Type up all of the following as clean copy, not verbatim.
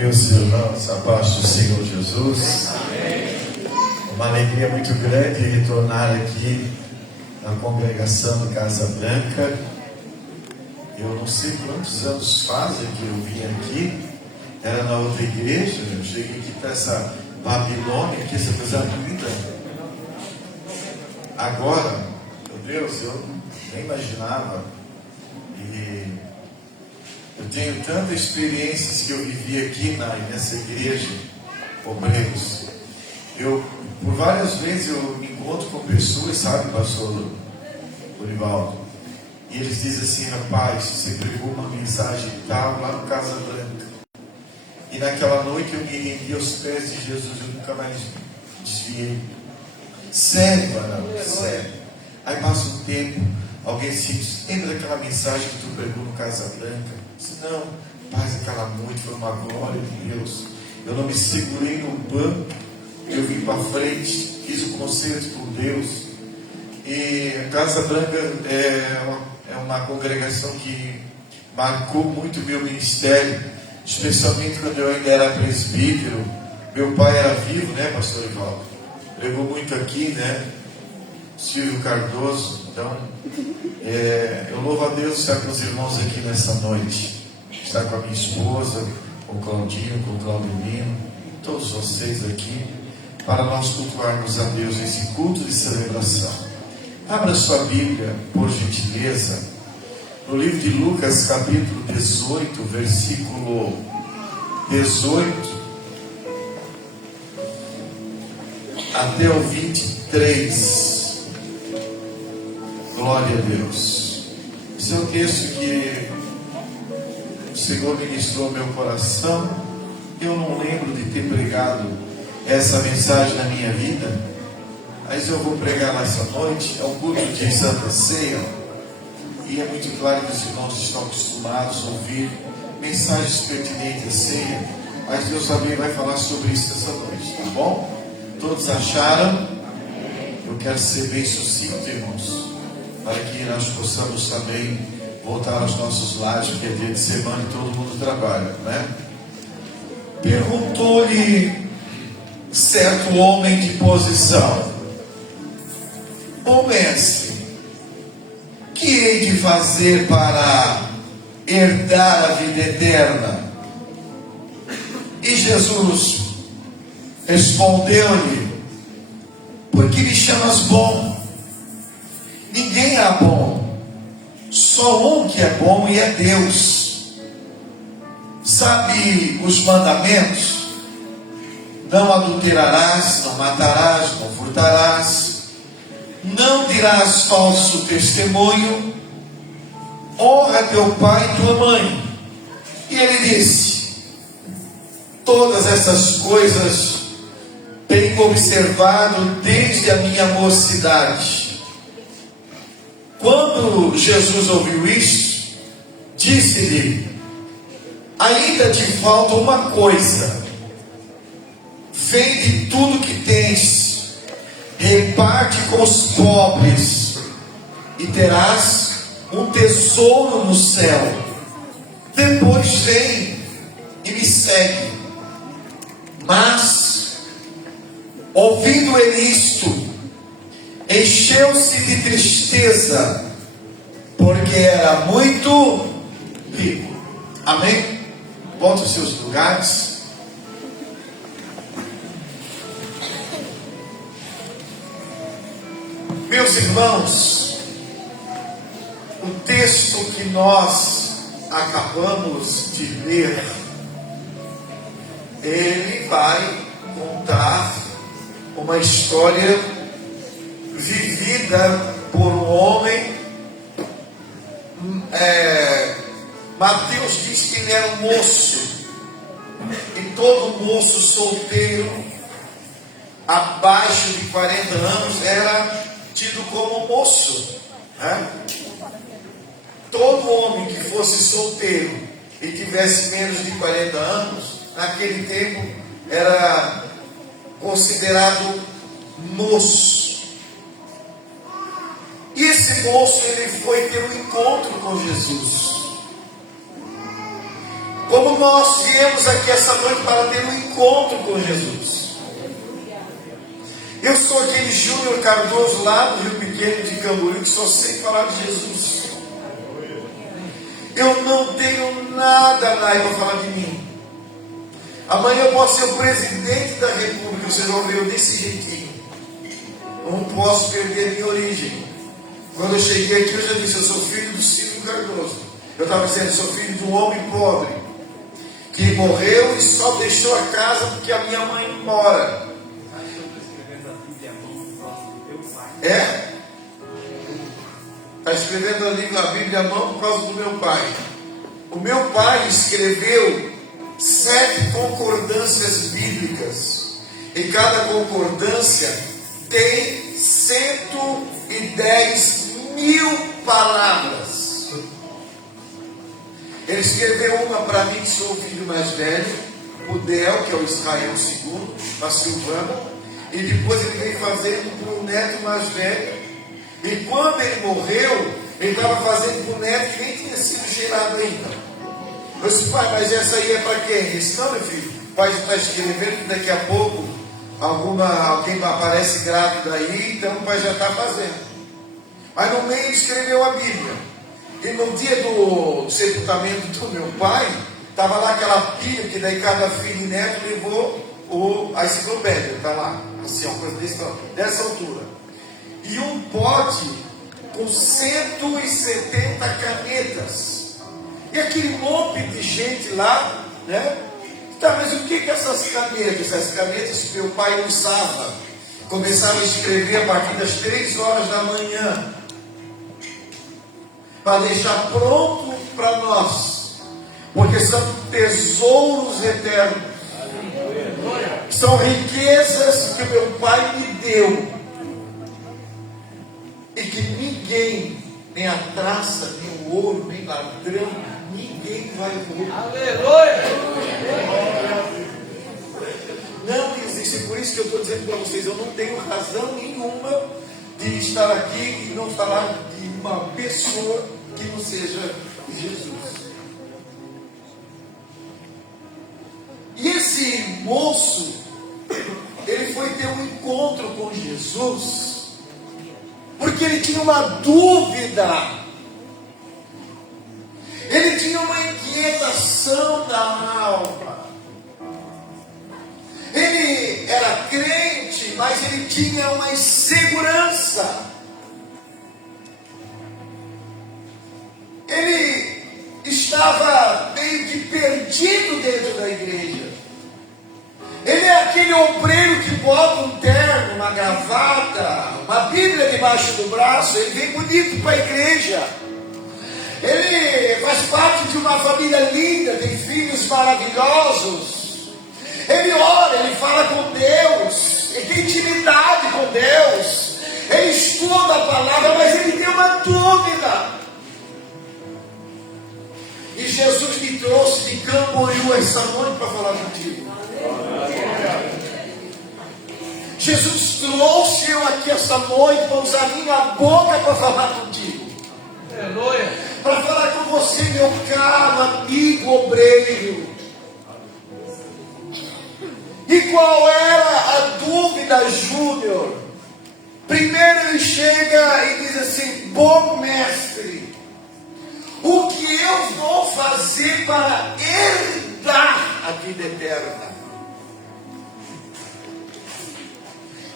Meus irmãos, a paz do Senhor Jesus. Uma alegria muito grande retornar aqui na congregação do Casa Branca. Eu não sei quantos anos fazem que eu vim aqui. Era na outra igreja. Eu cheguei aqui para essa Babilônia, aqui, essa coisa linda. Agora, meu Deus, eu nem imaginava. E eu tenho tantas experiências que eu vivi aqui nessa igreja, obreiros. Por várias vezes eu me encontro com pessoas, sabe, pastor Orivaldo? E eles dizem assim: rapaz, você pregou uma mensagem tal lá no Casa Branca. E naquela noite eu me rendi aos pés de Jesus, eu nunca mais desviei. Sério, varão, sério. Aí passa um tempo, alguém se diz: lembra daquela mensagem que tu pregou no Casa Branca? Eu disse: não, paz, aquela noite foi uma glória de Deus. Eu não me segurei no banco, eu vim para frente, fiz o concerto com Deus. E a Casa Branca é uma congregação que marcou muito o meu ministério, especialmente quando eu ainda era presbítero. Meu pai era vivo, né, pastor Ivaldo? Pregou muito aqui, né? Silvio Cardoso. Então, eu louvo a Deus estar com os irmãos aqui nessa noite. Estar com a minha esposa, com o Claudinho, com o Claudemino, todos vocês aqui, para nós cultuarmos a Deus nesse culto de celebração. Abra sua Bíblia, por gentileza, no livro de Lucas, capítulo 18, versículo 18 até o 23. Glória a Deus. Esse é um texto que o Senhor ministrou ao meu coração. Eu não lembro de ter pregado essa mensagem na minha vida, mas eu vou pregar nessa noite. É um culto de Santa Ceia, e é muito claro que os irmãos estão acostumados a ouvir mensagens pertinentes à ceia, mas Deus também vai falar sobre isso essa noite, tá bom? Todos acharam? Eu quero ser bem sucinto, irmãos, para que nós possamos também voltar aos nossos lares, porque é dia de semana e todo mundo trabalha, né? Perguntou-lhe certo homem de posição: ô mestre, que hei de fazer para herdar a vida eterna? E Jesus respondeu-lhe: por que me chamas bom? Ninguém há bom, só um que é bom, e é Deus. Sabe os mandamentos? Não adulterarás, não matarás, não furtarás, não dirás falso testemunho, honra teu pai e tua mãe. E ele disse: todas essas coisas tenho observado desde a minha mocidade. Quando Jesus ouviu isto, disse-lhe: ainda te falta uma coisa. Vende tudo que tens, reparte com os pobres, e terás um tesouro no céu. Depois vem e me segue. Mas, ouvindo ele isto, encheu-se de tristeza, porque era muito rico. Amém? Volte aos seus lugares. Meus irmãos, o texto que nós acabamos de ler, ele vai contar uma história vivida por um homem. Mateus diz que ele era um moço, e todo moço solteiro abaixo de 40 anos era tido como moço, né? Todo homem que fosse solteiro e tivesse menos de 40 anos, naquele tempo era considerado moço. E esse moço, ele foi ter um encontro com Jesus. Como nós viemos aqui essa noite para ter um encontro com Jesus. Eu sou aquele Júnior Cardoso lá do Rio Pequeno de Camboriú que só sei falar de Jesus. Eu não tenho nada mais para falar de mim. Amanhã eu posso ser o presidente da República, vocês vão ver eu desse jeitinho. Não posso perder minha origem. Quando eu cheguei aqui eu já disse, eu sou filho do Silvio Cardoso. Eu estava dizendo, eu sou filho de um homem pobre, que morreu e só deixou a casa porque a minha mãe mora. É? Está escrevendo a Bíblia à mão por causa do meu pai. O meu pai escreveu 7 concordâncias bíblicas. E cada concordância tem 110.000 palavras. Ele escreveu uma para mim, que sou o filho mais velho, o Del, que é o Israel II, a Silvana. E depois ele veio fazendo para o neto mais velho. E quando ele morreu, ele estava fazendo para o neto que nem tinha sido gerado ainda. Eu disse, pai, mas essa aí é para quem? Ele disse, não, meu filho, o pai está escrevendo que daqui a pouco alguém aparece grávida aí, então o pai já está fazendo. Mas no meio ele escreveu a Bíblia. E no dia do sepultamento do meu pai, estava lá aquela pilha, que daí cada filho e neto levou a enciclopédia, está lá, assim, uma coisa dessa altura. E um pote com 170 canetas. E aquele monte de gente lá, né? Tá, mas o que essas canetas? Essas canetas que meu pai usava, começava a escrever a partir das 3 horas da manhã, para deixar pronto para nós, porque são tesouros eternos. São riquezas que meu pai me deu e que ninguém, nem a traça, nem o ouro, nem ladrão, ninguém vai roubar. Aleluia! Não existe, por isso que eu estou dizendo para vocês, eu não tenho razão nenhuma de estar aqui e não falar de uma pessoa que não seja Jesus. E esse moço, ele foi ter um encontro com Jesus, porque ele tinha uma dúvida, ele tinha uma inquietação da alma. Ele era crente, mas ele tinha uma insegurança. Ele estava meio que perdido dentro da igreja. Ele é aquele obreiro que bota um terno, uma gravata, uma Bíblia debaixo do braço, ele vem bonito para a igreja. Ele faz parte de uma família linda, tem filhos maravilhosos. Ele ora, ele fala com Deus, ele tem intimidade com Deus, ele estuda a palavra, mas ele tem uma dúvida. E Jesus me trouxe de Camboriú essa noite para falar contigo. Jesus trouxe eu aqui essa noite para usar minha boca para falar contigo. Para falar com você, meu caro amigo obreiro. E qual era a dúvida, Júnior? Primeiro ele chega e diz assim: bom mestre, o que eu vou fazer para herdar a vida eterna?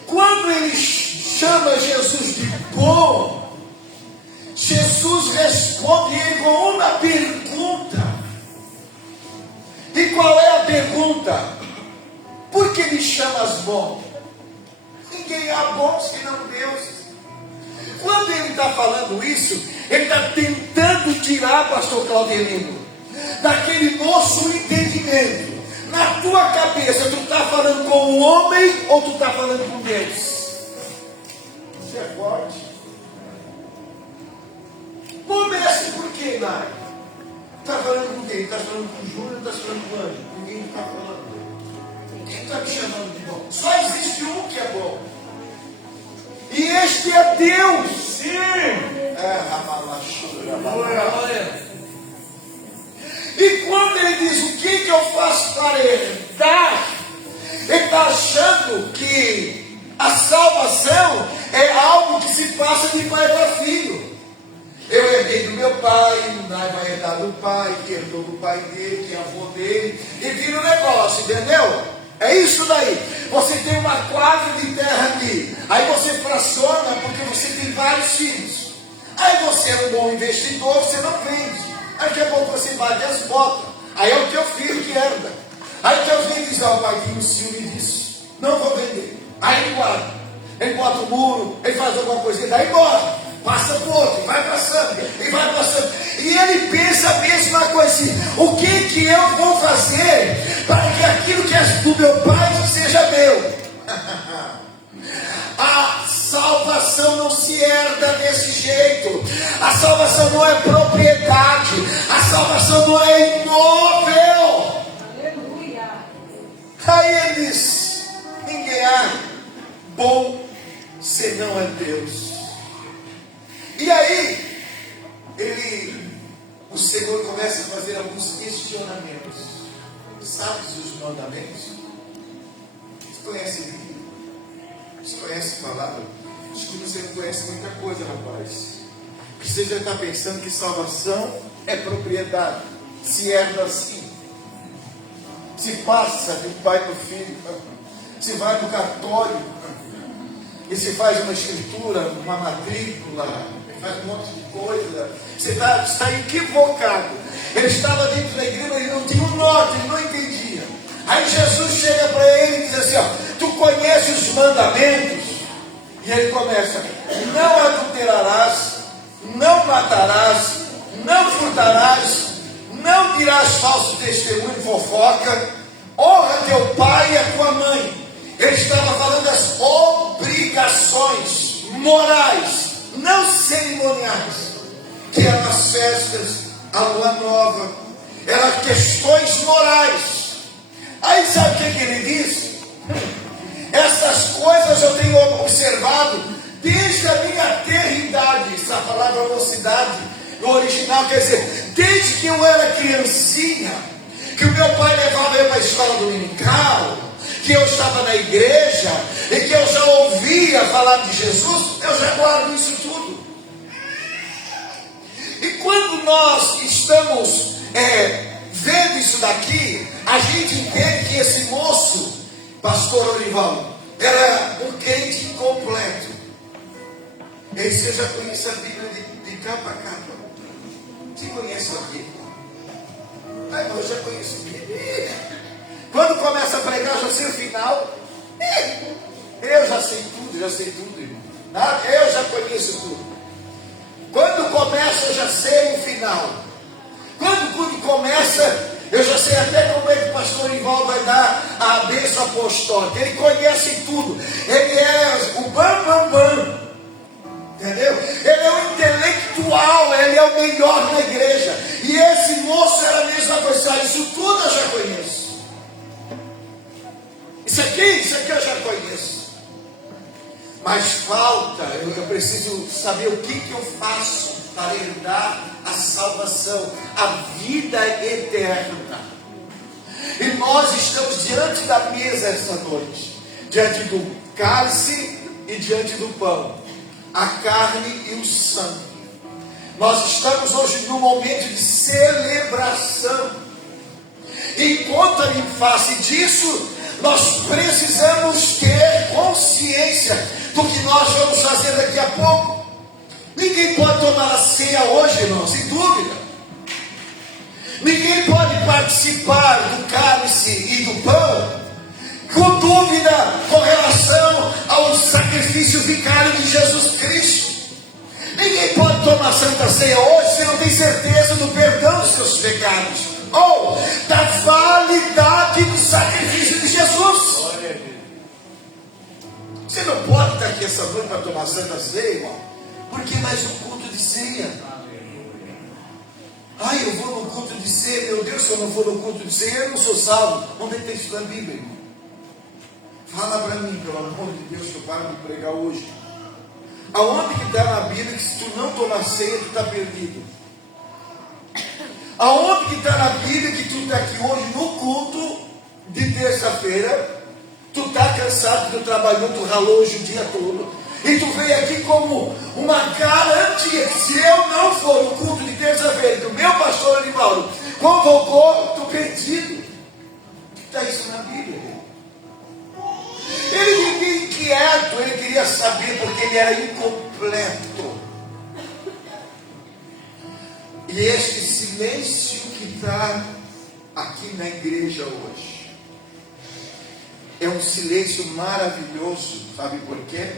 Quando ele chama Jesus de bom, Jesus responde ele com uma pergunta. E qual é a pergunta? Por que me chamas bom? Ninguém há bom senão Deus. Quando ele está falando isso, ele está tentando tirar, pastor Claudelino, daquele nosso entendimento. Na tua cabeça, tu está falando com o homem ou tu está falando com Deus? Isso é forte. Bom mestre, por quê, Mário? Está falando com quem? Está falando com o Júnior, está falando com o Anjo? Ninguém está falando. Quem está me chamando de bom? Só existe um que é bom. E este é Deus. Sim. E quando ele diz o que eu faço para herdar? Ele está achando que a salvação é algo que se passa de pai para filho. Eu herdei do meu pai, o Nai vai herdar do pai, que herdou do pai dele, que é avô dele, e vira um negócio, entendeu? É isso daí. Você tem uma quadra de terra aqui, aí você fraciona porque você tem vários filhos. Aí você é um bom investidor, você não vende. Aí daqui a pouco você bate as botas. Aí é o teu filho que herda. Aí teu filho diz: ó, pai, tem um ciúme disso, não vou vender. Aí ele guarda, ele bota o muro, ele faz alguma coisinha, daí embora. Passa por outro, vai passando, e vai passando. E ele pensa a mesma coisa assim: o que eu vou fazer para que aquilo que é do meu pai seja meu? A salvação não se herda desse jeito. A salvação não é propriedade. A salvação não é imóvel. Aleluia. Aí ele diz: ninguém há bom senão é Deus. E aí, o Senhor começa a fazer alguns questionamentos. Sabes os mandamentos? Você conhece a Bíblia? Você conhece a palavra? Acho que você não conhece muita coisa, rapaz. Porque você já está pensando que salvação é propriedade. Se herda assim. Se passa de um pai para o filho. Se vai no cartório. E se faz uma escritura, uma matrícula. Faz um monte de coisa. Você está equivocado. Ele estava dentro da igreja, ele não tinha um norte, ele não entendia. Aí Jesus chega para ele e diz assim: ó, tu conheces os mandamentos? E ele começa: não adulterarás, não matarás, não furtarás, não dirás falso testemunho, fofoca, honra teu pai e a tua mãe. Ele estava falando das obrigações morais, não cerimoniais, que eram as festas, a lua nova, eram questões morais. Aí sabe o que ele diz? Essas coisas eu tenho observado desde a minha terridade. Essa palavra mocidade no original quer dizer, desde que eu era criancinha, que o meu pai levava eu para a escola dominical, que eu estava na igreja e que eu já ouvia falar de Jesus, eu já guardo isso tudo. E quando nós estamos vendo isso daqui, a gente entende que esse moço, pastor Orivaldo, era um crente incompleto. E você já conhece a Bíblia de capa a capa? Você conhece a Bíblia? Ai, mas eu já conheço a Bíblia. Quando começa a pregar, já sei o final. Eu já sei tudo, irmão. Eu já conheço tudo. Quando começa, eu já sei o final. Quando começa, eu já sei até como é que o pastor Ivaldo vai dar a bênção apostólica. Ele conhece tudo. Ele é o bam. Entendeu? Ele é o intelectual, ele é o melhor na igreja. E esse moço era a mesma coisa. Isso tudo eu já conheço. Isso aqui eu já conheço. Mas falta, eu preciso saber o que eu faço para herdar a salvação, a vida eterna. E nós estamos diante da mesa esta noite, diante do cálice e diante do pão, a carne e o sangue. Nós estamos hoje num momento de celebração. Enquanto em face disso, nós precisamos ter consciência do que nós vamos fazer daqui a pouco. Ninguém pode tomar a ceia hoje, irmão, sem dúvida. Ninguém pode participar do cálice e do pão com dúvida com relação ao sacrifício vicário de Jesus Cristo. Ninguém pode tomar Santa Ceia hoje se não tem certeza do perdão dos seus pecados ou da validade do sacrifício de Jesus. Você não pode estar aqui essa noite para tomar Santa Ceia, irmão, porque é mais um culto de ceia. Ai, eu vou no culto de ceia, meu Deus, se eu não for no culto de ceia, eu não sou salvo. Onde é que tem isso na Bíblia, irmão? Fala para mim, pelo amor de Deus, que eu paro de pregar hoje. Aonde que está na Bíblia que se tu não tomar ceia, tu está perdido? Aonde que está na Bíblia que tu está aqui hoje no culto de terça-feira, tu está cansado, tu trabalhou, tu ralou hoje o dia todo, e tu veio aqui como uma garantia que se eu não for no culto de terça-feira, que o meu pastor Animaldo convocou, estou perdido. Está isso na Bíblia. Ele vivia inquieto, ele queria saber porque ele era incompleto. E este silêncio que está aqui na igreja hoje é um silêncio maravilhoso. Sabe por quê?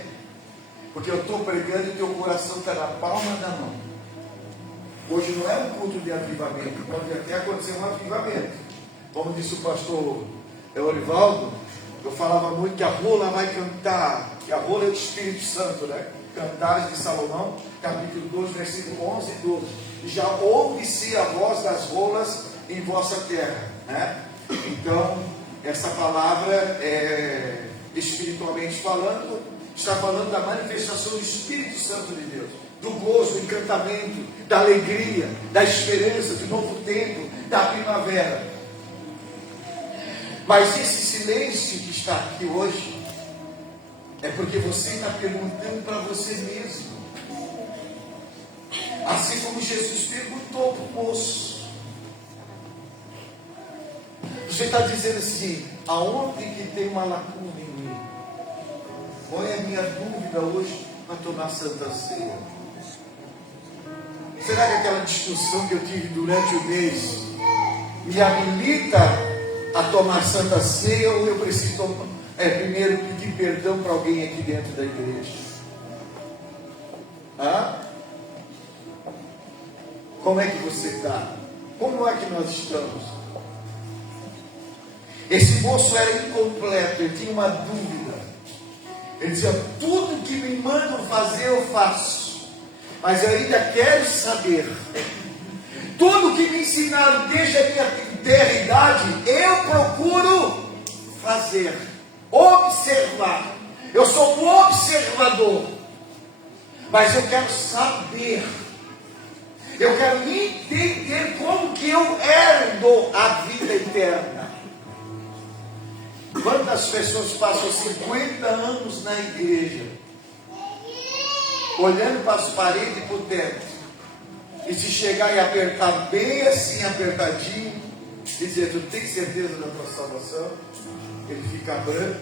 Porque eu estou pregando e teu coração está na palma da mão. Hoje não é um culto de avivamento, pode até acontecer um avivamento. Como disse o pastor Eurivaldo, eu falava muito que a rola vai cantar, que a rola é o Espírito Santo, né? Cantares de Salomão, capítulo 2, versículo 11 e 12. Já ouve-se a voz das rolas em vossa terra, né? Então, essa palavra, espiritualmente falando, está falando da manifestação do Espírito Santo de Deus, do gozo, do encantamento, da alegria, da esperança, do novo tempo, da primavera. Mas esse silêncio que está aqui hoje é porque você está perguntando para você mesmo. Assim como Jesus perguntou para o moço. Você está dizendo assim: aonde que tem uma lacuna em mim? Qual é a minha dúvida hoje para tomar Santa Ceia? Será que aquela discussão que eu tive durante o mês me habilita a tomar Santa Ceia, ou eu preciso primeiro pedir perdão para alguém aqui dentro da igreja? Como é que você está? Como é que nós estamos? Esse moço era incompleto, ele tinha uma dúvida. Ele dizia: tudo que me mandam fazer eu faço, mas eu ainda quero saber. Tudo que me ensinaram desde a minha tenra idade, eu procuro fazer, observar. Eu sou um observador, mas eu quero saber. Eu quero entender como que eu herdo a vida eterna. Quantas pessoas passam 50 anos na igreja, olhando para as paredes e para o teto, e se chegar e apertar bem assim, apertadinho, e dizer: tu tem certeza da tua salvação? Ele fica branco,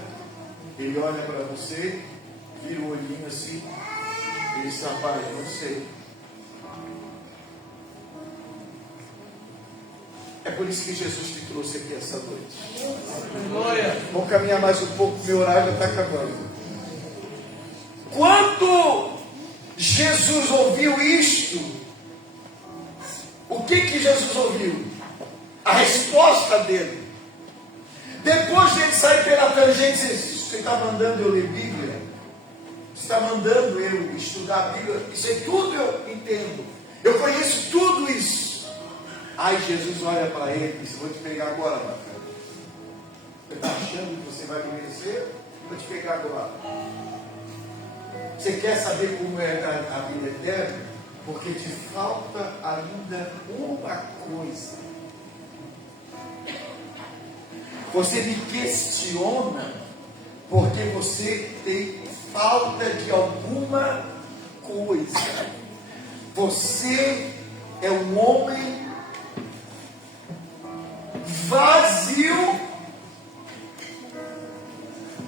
ele olha para você, vira o olhinho assim, e diz: rapaz, não sei. É por isso que Jesus te trouxe aqui essa noite. Glória. Vamos caminhar mais um pouco, meu horário já está acabando. Quando Jesus ouviu isto, o que Jesus ouviu? A resposta dele. Depois de ele sair pela tangente, você está mandando eu ler Bíblia? Você está mandando eu estudar a Bíblia? Isso aí tudo eu entendo. Eu conheço tudo isso. Aí Jesus olha para ele e diz: vou te pegar agora, meu filho. Você está achando que você vai me vencer? Vou te pegar agora. Você quer saber como é a vida eterna? Porque te falta ainda uma coisa. Você me questiona porque você tem falta de alguma coisa. Você é um homem vazio.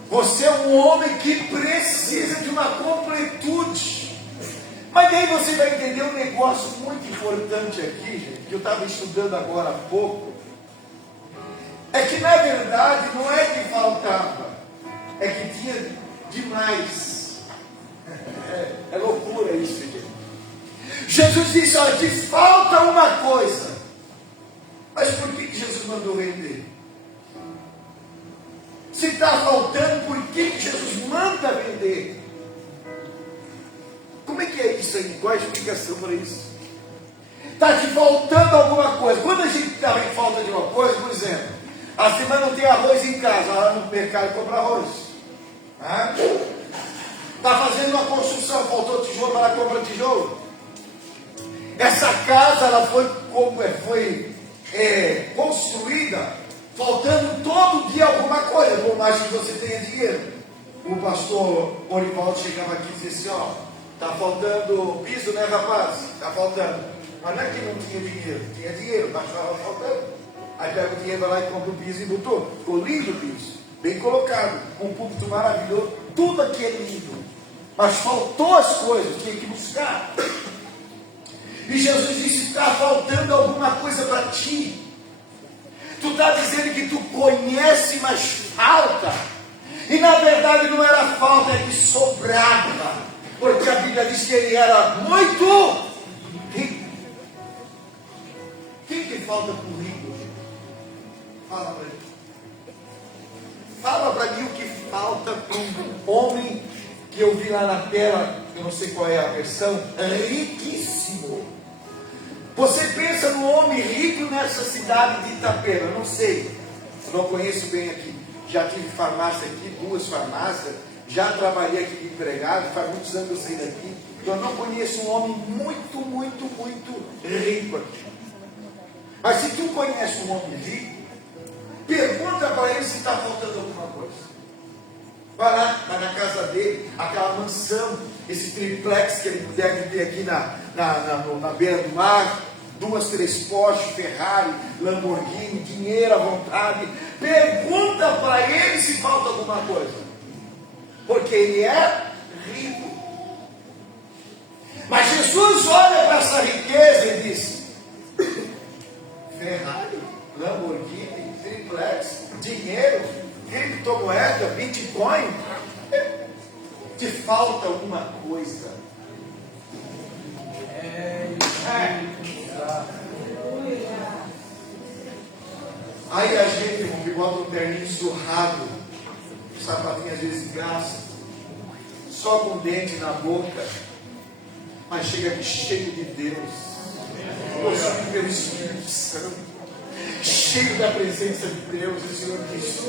Você é um homem que precisa de uma completude. Mas daí você vai entender um negócio muito importante aqui, gente, que eu estava estudando agora há pouco. É que na verdade não é que faltava, é que tinha demais. É loucura isso, gente. Jesus disse: olha, te falta uma coisa. Mas por que Jesus mandou vender? Se está faltando, por que Jesus manda vender? Como é que é isso aí? Qual a explicação para isso? Está te faltando alguma coisa. Quando a gente está em falta de uma coisa, por exemplo, a semana não tem arroz em casa, vai lá no mercado e compra arroz. Está fazendo uma construção, faltou tijolo, vai lá e compra tijolo. essa casa ela foi construída faltando todo dia alguma coisa, por mais que você tenha dinheiro. O pastor Orivaldo chegava aqui e dizia assim: ó, está faltando piso, né, rapaz? Está faltando. Mas não é que não tinha dinheiro, mas estava faltando. Aí pega o dinheiro, vai lá e compra o piso e botou. Ficou lindo o piso, bem colocado, um púlpito maravilhoso, tudo aqui é lindo. Mas faltou as coisas, tinha que buscar. E Jesus disse: está faltando alguma coisa para ti. Tu está dizendo que tu conhece, mas falta. E na verdade não era falta, é que sobrava. Porque a Bíblia diz que ele era muito rico. O que falta para o rico? Fala para ele. Fala para mim o que falta para um homem que eu vi lá na tela, eu não sei qual é a versão, riquíssimo. Você pensa no homem rico nessa cidade de Itapema? Eu não sei, eu não conheço bem aqui. Já tive farmácia aqui, 2 farmácias, já trabalhei aqui de empregado, faz muitos anos que eu saí daqui. Eu não conheço um homem muito rico aqui. Mas se tu conhece um homem rico, pergunta para ele se está faltando alguma coisa. Vai lá, vai na casa dele, aquela mansão, esse triplex que ele deve ter aqui na beira do mar, 2, 3 Porsche, Ferrari, Lamborghini, dinheiro à vontade. Pergunta para ele se falta alguma coisa, porque ele é rico. Mas Jesus olha para essa riqueza e diz: Ferrari, Lamborghini, triplex, dinheiro, criptomoeda, Bitcoin, te falta alguma coisa. Aí a gente, irmão, que bota um terninho surrado, sapatinho às vezes de graça, só com dente na boca, mas chega aqui cheio de Deus, possuído pelo Espírito Santo, cheio da presença de Deus. O Senhor diz: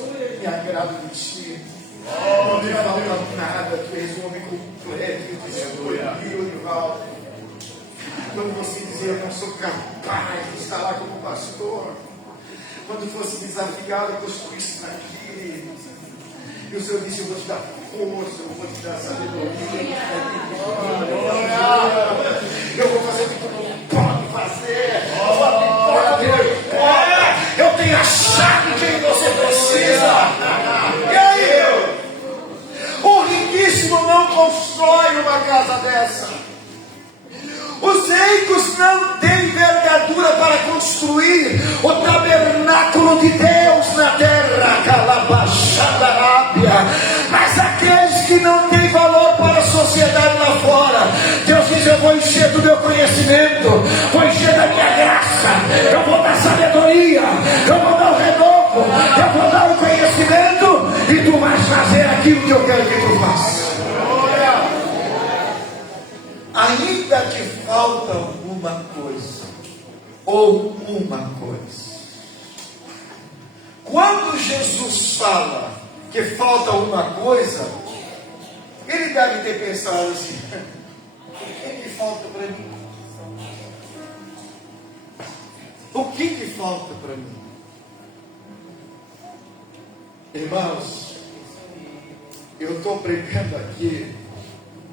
me agrado de ti, não te falta nada, tu és um homem completo. Eu disse: Orivaldo, quando você dizer eu não sou capaz de estar lá como pastor, quando fosse desafiado a construir isso aqui, e o Senhor disse: eu vou te dar força, eu vou te dar sabedoria, eu vou fazer o que tu não pode fazer, eu tenho a chave que você precisa. E aí? O riquíssimo não constrói uma casa dessa. Os ricos não têm envergadura para construir o tabernáculo de Deus na terra, Calabachadarábia. Mas aqueles que não têm valor para a sociedade lá fora, Deus diz: eu vou encher do meu conhecimento, vou encher da minha graça, eu vou dar sabedoria, eu vou dar o renovo, eu vou dar o conhecimento, e tu vais fazer aquilo que eu quero que tu faças. Ainda que falta alguma coisa, ou uma coisa. Quando Jesus fala que falta alguma coisa, ele deve ter pensado assim: o que falta para mim? O que falta para mim? Irmãos, eu estou pregando aqui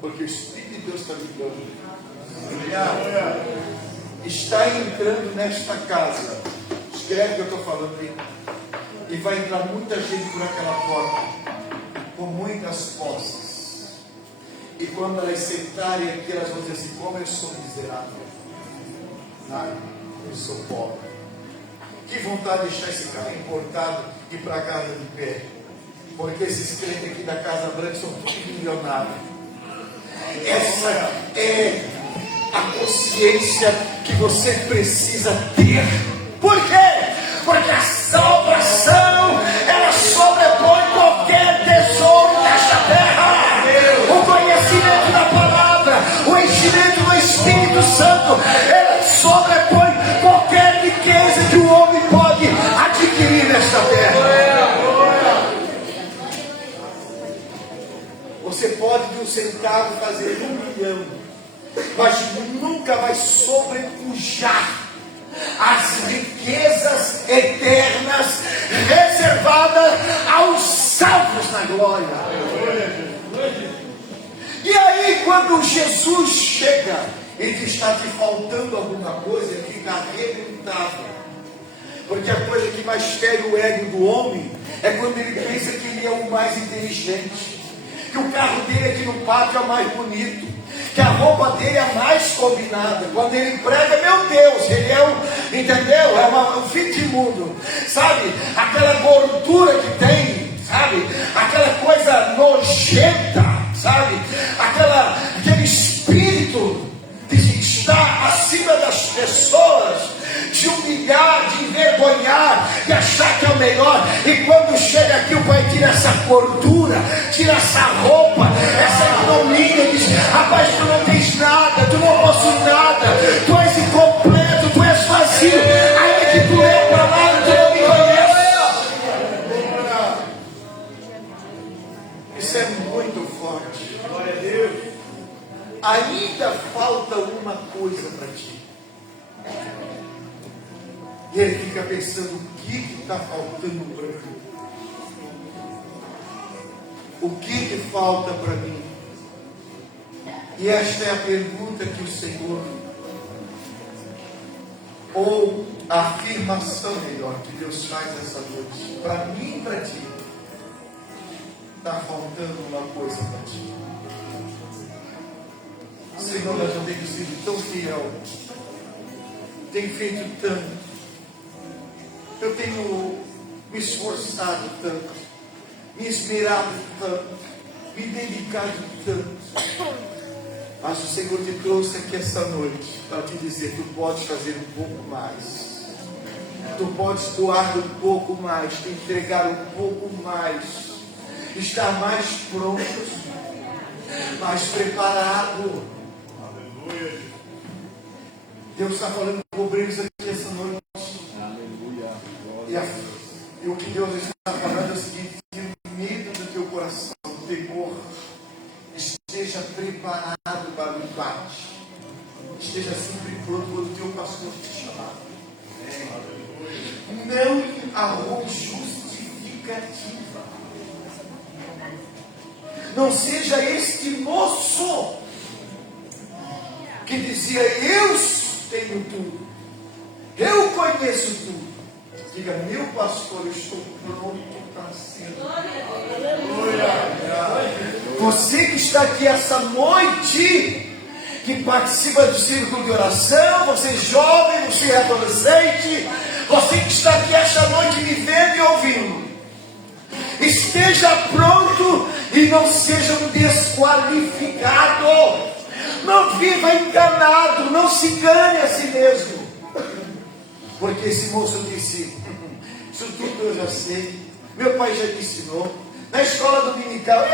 porque o Espírito de Deus está me dando. Está entrando nesta casa. Escreve o que eu estou falando aí. E vai entrar muita gente por aquela porta, com muitas posses. E quando elas sentarem aqui, elas vão dizer assim: como eu sou miserável. Ai, eu sou pobre. Que vontade de deixar esse carro importado e ir para casa de pé. Porque esses crentes aqui da Casa Branca são todos milionários. Essa é a consciência que você precisa ter. Por quê? Porque a salvação, ela sobrepõe qualquer tesouro desta terra. O conhecimento da palavra, o enchimento do Espírito Santo, ela sobrepõe qualquer riqueza que o homem pode adquirir nesta terra. Você pode de um centavo fazer 1 milhão. mas nunca vai sobrepujar as riquezas eternas reservadas aos salvos na glória. E aí, quando Jesus chega e te está te faltando alguma coisa, ele fica arrebentado. Porque a coisa que mais fere o ego do homem é quando ele pensa que ele é o mais inteligente, que o carro dele aqui no pátio é o mais bonito, que a roupa dele é a mais combinada. Quando ele prega, meu Deus, ele é o, entendeu? É um fim de mundo, sabe? Aquela gordura que tem, sabe? Aquela coisa nojenta, sabe? Aquele espírito de estar acima das pessoas, de humilhar, de envergonhar, de achar que é o melhor. E quando chega aqui, o Pai tira essa gordura, tira essa roupa, essa ignomínia, e diz: rapaz, tu não tens nada, tu não possui nada, tu és incompleto, tu és vazio, ainda que tu é para lá, tu não me conheces. Isso é muito forte. Glória a Deus. Ainda falta uma coisa para ti. E ele fica pensando: o que está faltando para mim? O que falta para mim? E esta é a pergunta que o Senhor, ou a afirmação melhor, que Deus faz essa noite. Para mim e para ti, está faltando uma coisa para ti. Senhor, nós não temos sido tão fiel, tem feito tanto, eu tenho me esforçado tanto, me esmerado tanto, me dedicado tanto, mas o Senhor te trouxe aqui essa noite para te dizer: tu podes fazer um pouco mais, tu podes doar um pouco mais, te entregar um pouco mais, estar mais pronto, mais preparado. Deus está falando com obreiros aqui essa noite. Aleluia. E o que Deus está falando é o seguinte: que o medo do teu coração, o temor, esteja preparado para o embate. Esteja sempre pronto quando o teu pastor te chamar. Não arrume justificativa. Não seja este moço que dizia: eu tenho tudo, eu conheço tudo. Diga: meu pastor, eu estou pronto para ser. Você que está aqui essa noite, que participa do círculo de oração, você jovem, você adolescente, você que está aqui esta noite me vendo e ouvindo, esteja pronto e não seja um desqualificado. Não viva enganado, não se engane a si mesmo. Porque esse moço disse: isso tudo eu já sei, meu pai já me ensinou, na escola dominical,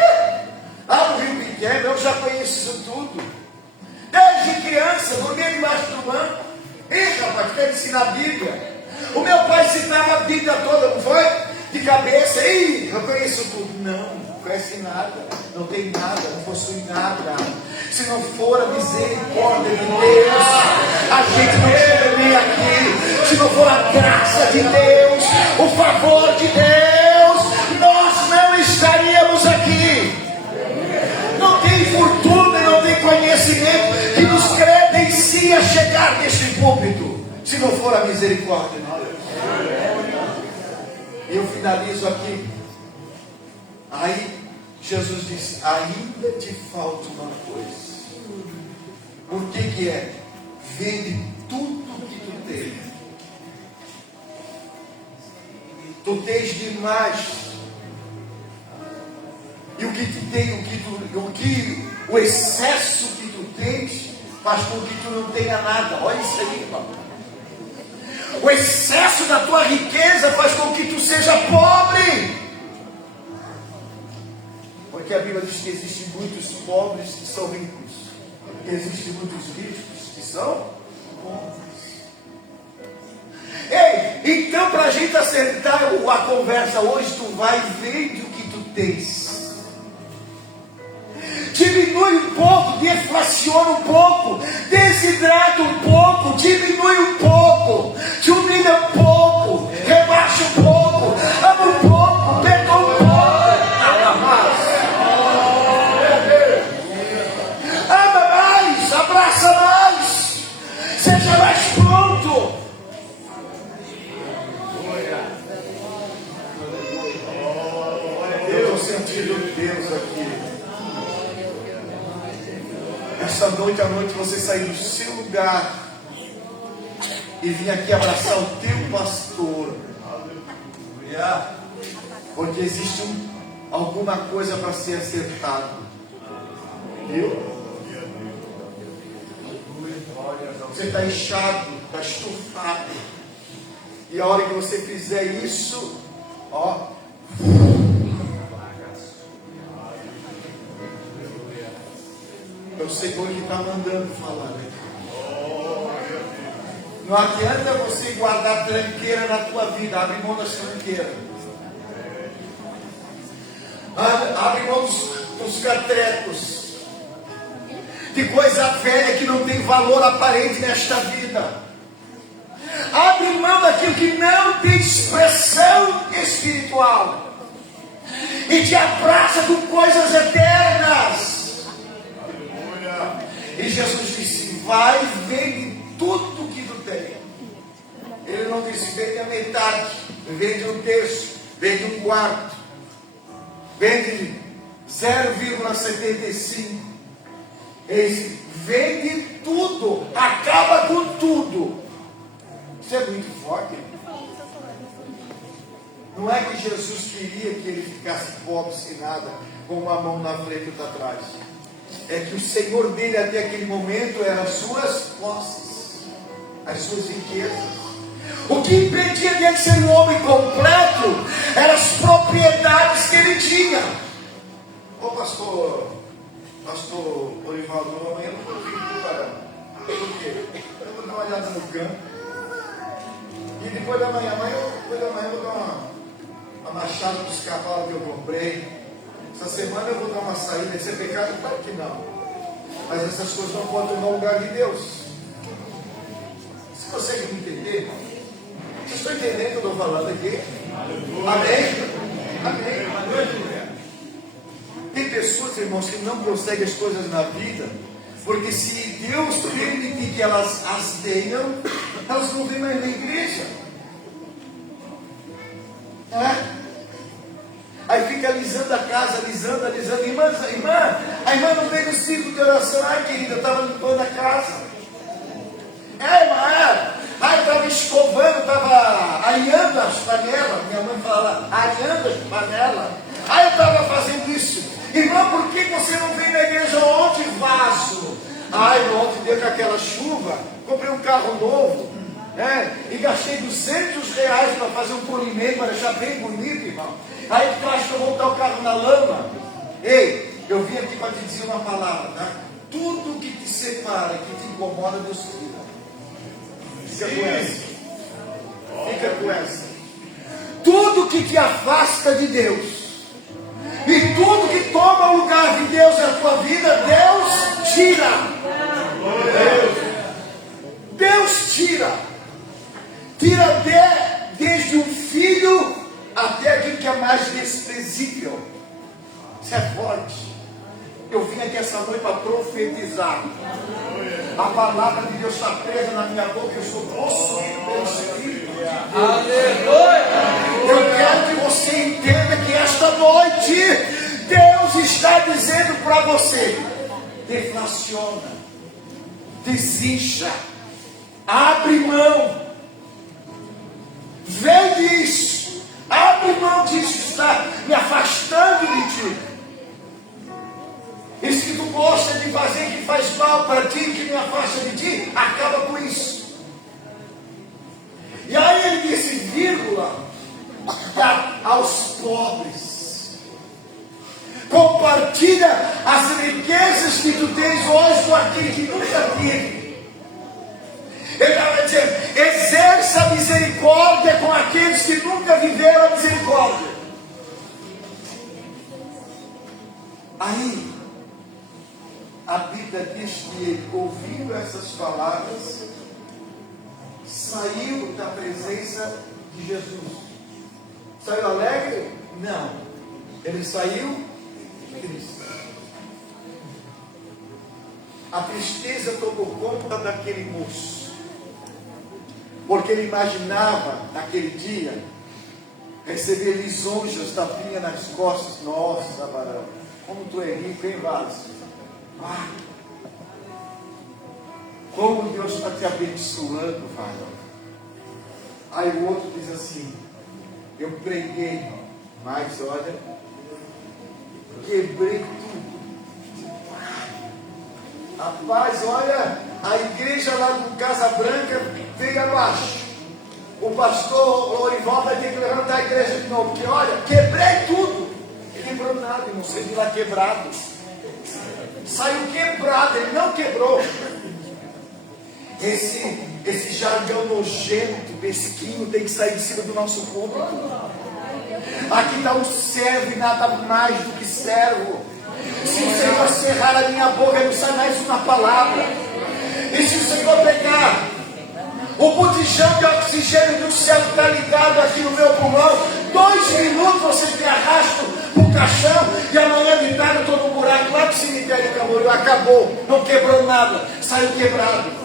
lá no Rio Pequeno, eu já conheço isso tudo. Desde criança, dormia debaixo do banco. Rapaz, quero ensinar a Bíblia. O meu pai citava a Bíblia toda, não foi? De cabeça. Eu conheço tudo. Não conhece nada, não tem nada, não possui nada. Se não for a misericórdia de Deus, a gente não chega nem aqui. Se não for a graça de Deus, o favor de Deus, nós não estaríamos aqui. Não tem fortuna, não tem conhecimento que nos credencie a chegar neste púlpito, se não for a misericórdia de Deus. Eu finalizo aqui. Aí Jesus disse: ainda te falta uma coisa. O que é? Vende tudo que tu tens. Tu tens demais. E o que tu tem, o excesso que tu tens faz com que tu não tenha nada. Olha isso aí, irmão. O excesso da tua riqueza faz com que tu seja pobre. Porque a Bíblia diz que existem muitos pobres que são ricos, e existem muitos ricos que são pobres. Ei, então para a gente acertar a conversa hoje, tu vai vendo o que tu tens. diminui um pouco, deflaciona um pouco, desidrata um pouco, diminui um pouco, te humilha um pouco, rebaixa um pouco, ama um pouco, perdoa um pouco, ama mais, abraça mais, seja mais pronto. Eu estou sentindo Deus aqui. Esta noite à noite você sair do seu lugar e vir aqui abraçar o teu pastor. Porque existe alguma coisa para ser acertado. Viu? Você está inchado, está estufado. E a hora que você fizer isso, ó. É o Senhor que está mandando falar, né? Não adianta você guardar tranqueira na tua vida. Abre mão das tranqueiras. Abre mão dos catrecos. De coisa velha que não tem valor aparente nesta vida. Abre mão daquilo que não tem expressão espiritual. E te abraça com coisas eternas. E Jesus disse: vai, vende tudo que tu tem. Ele não disse: vende a metade, vende um terço, vende um quarto, vende 0,75. Ele disse: vende tudo, acaba com tudo. Isso é muito forte. Não é que Jesus queria que ele ficasse pobre sem nada, com uma mão na frente e outra atrás. É que o Senhor dele até aquele momento eram as suas posses, as suas riquezas. O que impedia dele ser um homem completo eram as propriedades que ele tinha. Ô pastor Orivaldo, amanhã eu não vou vir preparar. Por quê? Eu vou dar uma olhada no campo. E depois da manhã eu vou dar uma machada dos cavalos que eu comprei. Essa semana eu vou dar uma saída. Isso é pecado? Claro que não. Mas essas coisas não podem tomar o lugar de Deus. Você consegue me entender? Vocês estão entendendo o que eu estou falando aqui? Amém? Amém. Tem pessoas, irmãos, que não conseguem as coisas na vida, porque se Deus permitir que elas as tenham, elas não vêm mais na igreja. Aí fica alisando a casa, alisando. Irmã, a irmã não veio no ciclo de oração. Ai, querida, eu estava limpando a casa. Irmã, eu estava escovando, estava areando as panelas. Minha mãe fala, areando as panelas. Eu estava fazendo isso. Irmã, por que você não veio na igreja ontem, vaso? Ontem deu com aquela chuva, comprei um carro novo. E gastei R$200 para fazer um polimento, para deixar bem bonito, irmão. Aí tu acha que eu vou botar o carro na lama? Ei, eu vim aqui para te dizer uma palavra, tá? Tudo que te separa, que te incomoda, Deus tira. Fica com essa. Fica com essa. Tudo que te afasta de Deus, e tudo que toma o lugar de Deus na tua vida, Deus tira. Deus tira. Tira desde um filho até aquilo que é mais desprezível. Isso é forte. Eu vim aqui essa noite para profetizar. A palavra de Deus está presa na minha boca. Eu sou possuído pelo Espírito de Deus. Aleluia! Eu quero que você entenda que esta noite Deus está dizendo para você: deflaciona, desincha, abre mão. Vende isso, abre mão disso, está me afastando de ti. Isso que tu gosta de fazer, que faz mal para ti, que me afasta de ti, acaba com isso. E aí ele disse, vírgula, dá aos pobres. Compartilha as riquezas que tu tens hoje com aquele que nunca teve. Ele estava dizendo, exerça a misericórdia com aqueles que nunca viveram a misericórdia. Aí, Bíblia diz que ele, ouvindo essas palavras, saiu da presença de Jesus. Saiu alegre? Não. Ele saiu triste. A tristeza tomou conta daquele moço, porque ele imaginava naquele dia receber lisonjas, tapinha nas costas. Nossa, varão, como tu é rico, hein, Vaz? Ah, como Deus está te abençoando, varão. Aí o outro diz assim: eu preguei, mas olha, quebrei tudo. Rapaz, olha, a igreja lá do Casa Branca veio abaixo. O pastor Lorival vai ter que levantar a igreja de novo, porque olha, quebrei tudo. Ele quebrou nada, irmão, você viu lá quebrado. Saiu quebrado, ele não quebrou. Esse jargão nojento, mesquinho, tem que sair de cima do nosso público. Aqui está um servo e nada mais do que servo. Se o Senhor cerrar a minha boca, não sai mais uma palavra. E se o Senhor pegar o botijão de oxigênio do céu que está ligado aqui no meu pulmão, 2 minutos vocês me arrastam para o caixão, e amanhã de tarde eu estou no buraco lá do cemitério Camboriú. Acabou, não quebrou nada, saiu quebrado.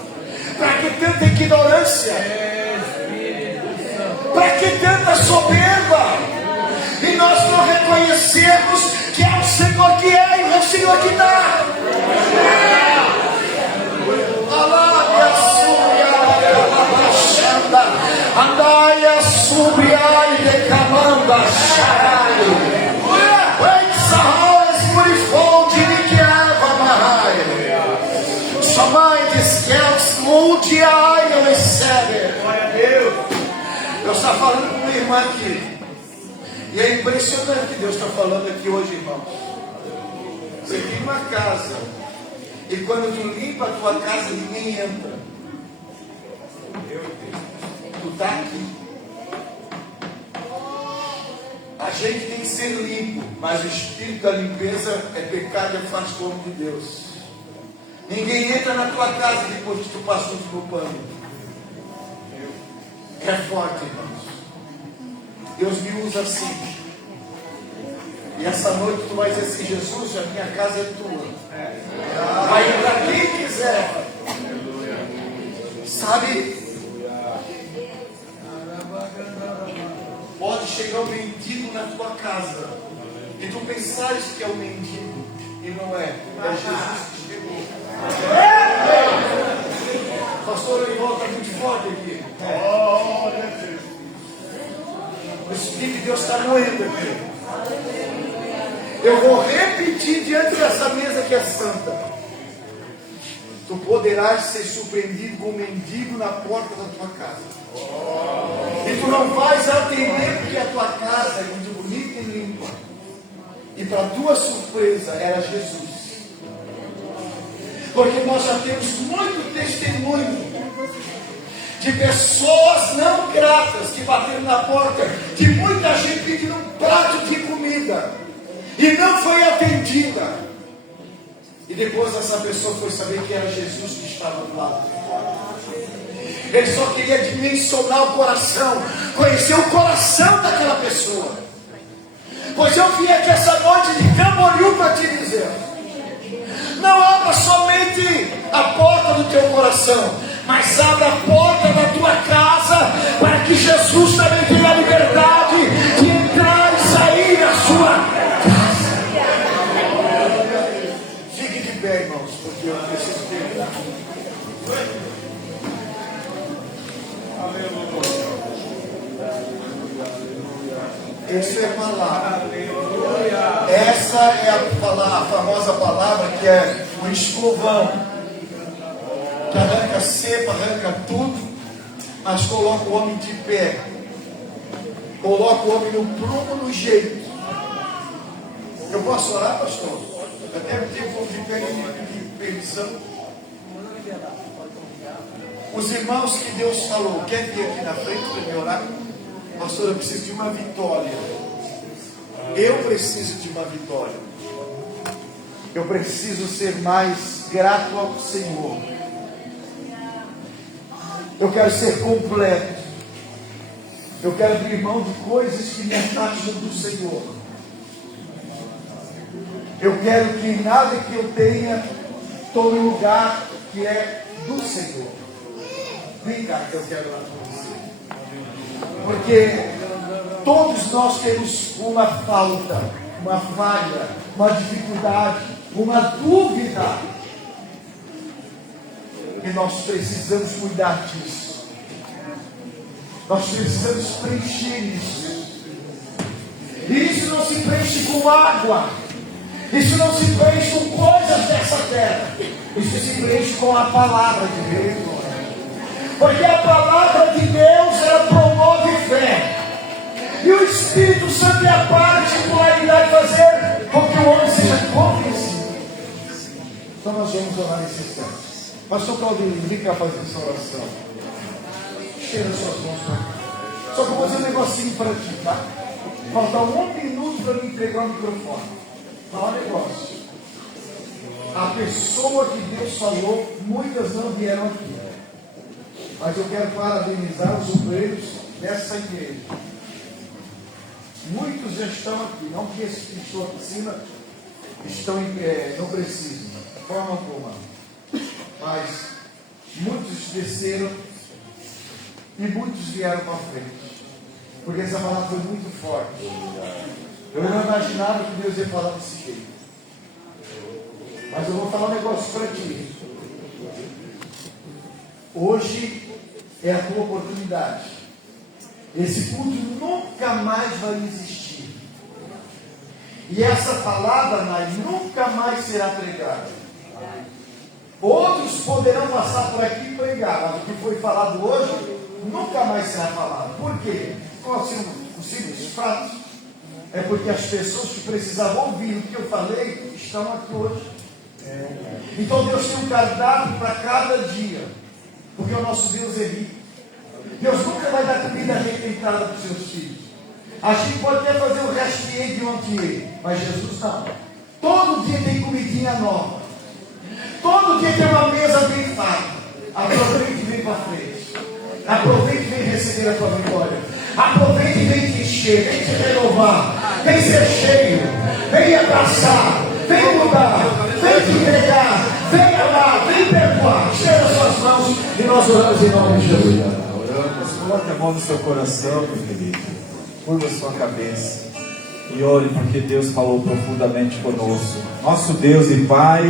Para que tanta ignorância? Para que tanta soberba? E nós não reconhecemos que é o Senhor que é e o Senhor que dá. Andai a subiai de camamba, Sahoes purifonte de que água marrai. Somai desquels mundiai não recebe. Deus está falando com uma irmã aqui. E é impressionante o que Deus está falando aqui hoje, irmãos. Você tem uma casa, e quando tu limpa a tua casa, ninguém entra. Tu está aqui. A gente tem que ser limpo, mas o espírito da limpeza é pecado e afasta o homem de Deus. Ninguém entra na tua casa depois que tu passou o teu pano. É forte, irmãos. Deus me usa assim. E essa noite tu vai dizer assim: Jesus, a minha casa é tua. Vai entrar quem quiser. Sabe? Pode chegar um mendigo na tua casa e tu pensares que é um mendigo, e não é. É Jesus que chegou. Pastor, ele volta muito forte aqui. O Espírito de Deus está moendo aqui. Eu vou repetir diante dessa mesa que é santa. Tu poderás ser surpreendido com um mendigo na porta da tua casa. E tu não vais atender porque a tua casa é muito bonita e limpa. E para tua surpresa era Jesus. Porque nós já temos muito testemunho de pessoas não gratas que bateram na porta, de muita gente pedindo um prato de comida e não foi atendida. E depois essa pessoa foi saber que era Jesus que estava do lado de fora. Ele só queria dimensionar o coração, conhecer o coração daquela pessoa. Pois eu vim aqui essa noite de Camboriú para te dizer: não abra somente a porta do teu coração, mas abra a porta da tua casa, para que Jesus também tenha a liberdade de entrar e sair da sua casa. Fique de pé, irmãos, porque eu preciso terminar. Isso é palavra. Essa é a famosa palavra que é o escovão, que arranca cepa, arranca tudo, mas coloca o homem de pé, coloca o homem no prumo, no jeito. Eu posso orar, pastor? Até me digo de pé de permissão. Os irmãos que Deus falou, quer vir aqui na frente para me orar? Pastor, eu preciso de uma vitória. Eu preciso de uma vitória. Eu preciso ser mais grato ao Senhor. Eu quero ser completo. Eu quero abrir mão de coisas que me afastam do Senhor. Eu quero que nada que eu tenha tome lugar que é do Senhor. Vem cá que eu quero lá com você. Porque todos nós temos uma falta, uma falha, uma dificuldade, uma dúvida. E nós precisamos cuidar disso. Nós precisamos preencher isso. E isso não se preenche com água. Isso não se preenche com coisas dessa terra. Isso se preenche com a palavra de Deus. Porque a palavra de Deus, ela promove fé. E o Espírito Santo é a particularidade de fazer com que o homem seja convencido. Então nós vamos orar nesse instante. Pastor Claudinho, vem cá fazer essa oração. Cheira suas mãos para cá. Só que eu vou fazer um negocinho para ti, tá? Falta 1 minuto para me entregar o microfone. Fala um negócio. A pessoa que Deus falou, muitas não vieram aqui. Mas eu quero parabenizar os obreiros dessa igreja. Muitos já estão aqui. Não que esses que estão aqui em cima não precisam, de forma alguma. Mas muitos desceram e muitos vieram para frente. Porque essa palavra foi muito forte. Eu não imaginava que Deus ia falar desse jeito. Mas eu vou falar um negócio para ti. Hoje é a tua oportunidade. Esse culto nunca mais vai existir. E essa palavra, Nai, nunca mais será pregada. Outros poderão passar por aqui e pregar, mas o que foi falado hoje nunca mais será falado. Por quê? Qual é o simples fato? É porque as pessoas que precisavam ouvir o que eu falei estão aqui hoje. Então Deus tem um cardápio para cada dia. Porque o nosso Deus é rico. Deus nunca vai dar comida arrebentada para os seus filhos. A gente pode até fazer o respier de ontem, mas Jesus não. Todo dia tem comidinha nova. Todo dia tem uma mesa bem farta. Aproveite e vem para frente. Aproveite e vem receber a tua vitória. Aproveite e vem te encher, vem te renovar, vem ser cheio, vem abraçar, vem mudar, vem te entregar, vem amar, vem perdoar. Cheira suas mãos e nós oramos em nome de Jesus. Oramos, coloque a mão no seu coração, meu querido, curva a sua cabeça e ore, porque Deus falou profundamente conosco. Nosso Deus e Pai,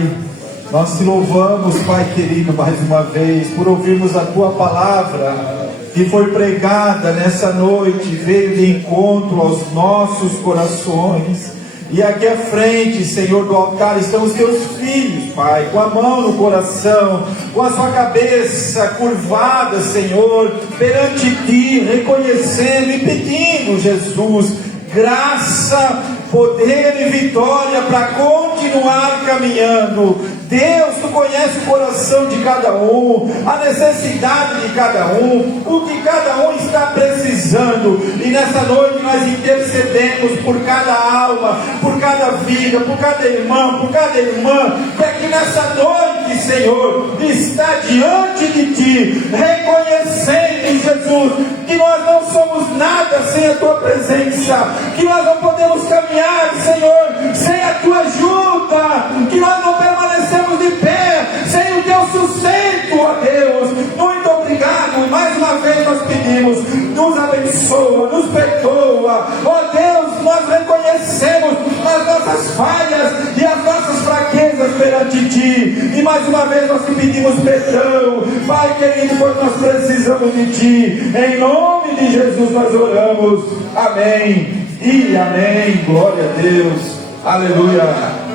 nós te louvamos, Pai querido, mais uma vez, por ouvirmos a tua palavra que foi pregada nessa noite, veio de encontro aos nossos corações. E aqui à frente, Senhor, do altar estão os teus filhos, Pai, com a mão no coração, com a sua cabeça curvada, Senhor, perante ti, reconhecendo e pedindo, Jesus, graça, poder e vitória para continuar caminhando. Deus, tu conheces o coração de cada um, a necessidade de cada um, o que cada um está precisando. E nessa noite nós intercedemos por cada alma, por cada vida, por cada irmão, por cada irmã, que aqui nessa noite, Senhor, está diante de ti, reconhecendo, Jesus, que nós não somos nada sem a tua presença, que nós não podemos caminhar, Senhor, sem a tua ajuda, que nós não permanecemos de pé sem o teu sustento, ó Deus. Muito obrigado, e mais uma vez nós pedimos, nos abençoa, nos perdoa, ó Deus. Nós reconhecemos as nossas falhas e as nossas fraquezas perante ti, e mais uma vez nós te pedimos perdão, Pai querido, pois nós precisamos de ti. Em nome de Jesus nós oramos, amém e amém. Glória a Deus, aleluia,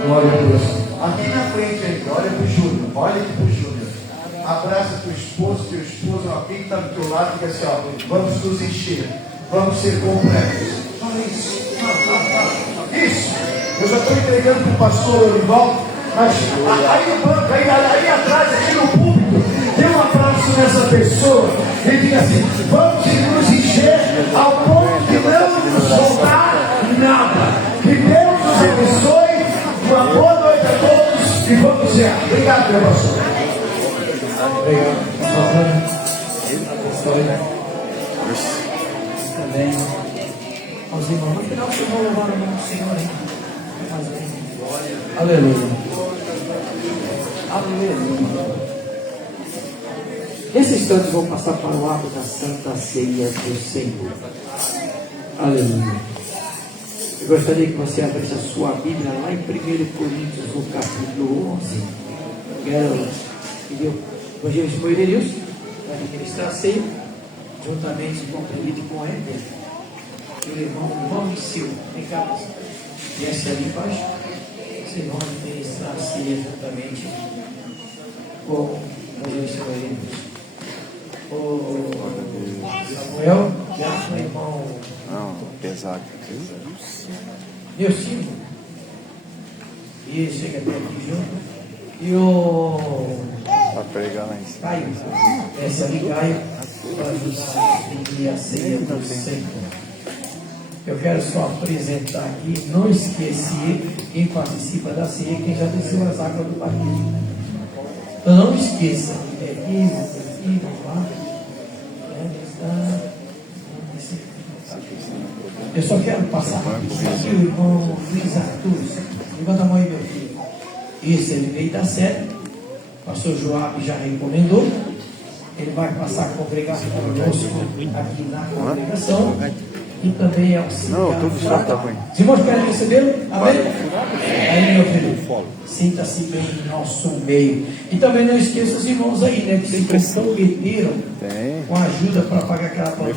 glória a Deus. Aqui na frente aí, olha para o Júnior, olha aqui para o Júnior. Abraça teu esposo, alguém que está do teu lado, e diz assim, ó, vamos nos encher, vamos ser completos. Olha isso. Isso. Eu já estou entregando para o pastor Olival, mas aí no banco, aí atrás, aqui no público, dê um abraço nessa pessoa e diga assim, vamos nos encher ao ponto de não nos faltar nada. Que Deus nos abençoe. Uma boa noite a todos. encerrar. Obrigado, meu pastor. Obrigado. Também. Aos irmãos, no final vocês vão levar a mão do Senhor aí. Aleluia. Aleluia. Nesse instante vou passar para o ato da Santa Ceia do Senhor. Aleluia. Eu gostaria que você abrisse a sua Bíblia lá em 1 Coríntios, no capítulo 11. Quero pedir o evangelista Moirenius para administrar a ceia, juntamente com o prelito e com o Éder. E o irmão seu, vem cá, desce ali embaixo. Vocês vão administrar a ceia juntamente com o evangelista Moirenius. O Samuel, já com o irmão. Não, pesado. Meu filho. E chega até aqui junto. E o Pra pregar lá em cima. Caio. Essa ali, Caio, para ajudar a pedir a ceia do Senhor. Eu quero só apresentar aqui, não esquecer quem participa da ceia, quem já desceu as águas do batismo. Então não esqueça, lá. Eu só quero passar aqui o irmão Luiz Arthur. Levanta a mão aí, meu filho. Esse ele veio da sede. O pastor Joab já recomendou. Ele vai passar a congregar conosco aqui na congregação. E também auxiliar. Não, tudo já está bem. Os irmãos querem recebê-lo? Amém? Aí, meu filho, sinta-se bem em nosso meio. E também não esqueça os irmãos aí, né? Que vocês comprometiram com a ajuda para pagar aquela